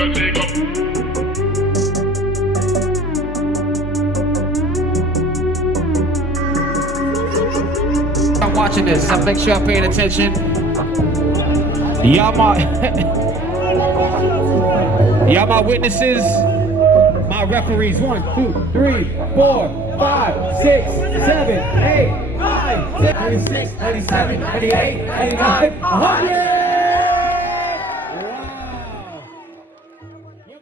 I'm watching this, so make sure I'm paying attention. Y'all my witnesses, my referees. 1, 2, 3, 4, 5, 6, 7, 8, 9, 10, 96, 97, 98, 99, 100.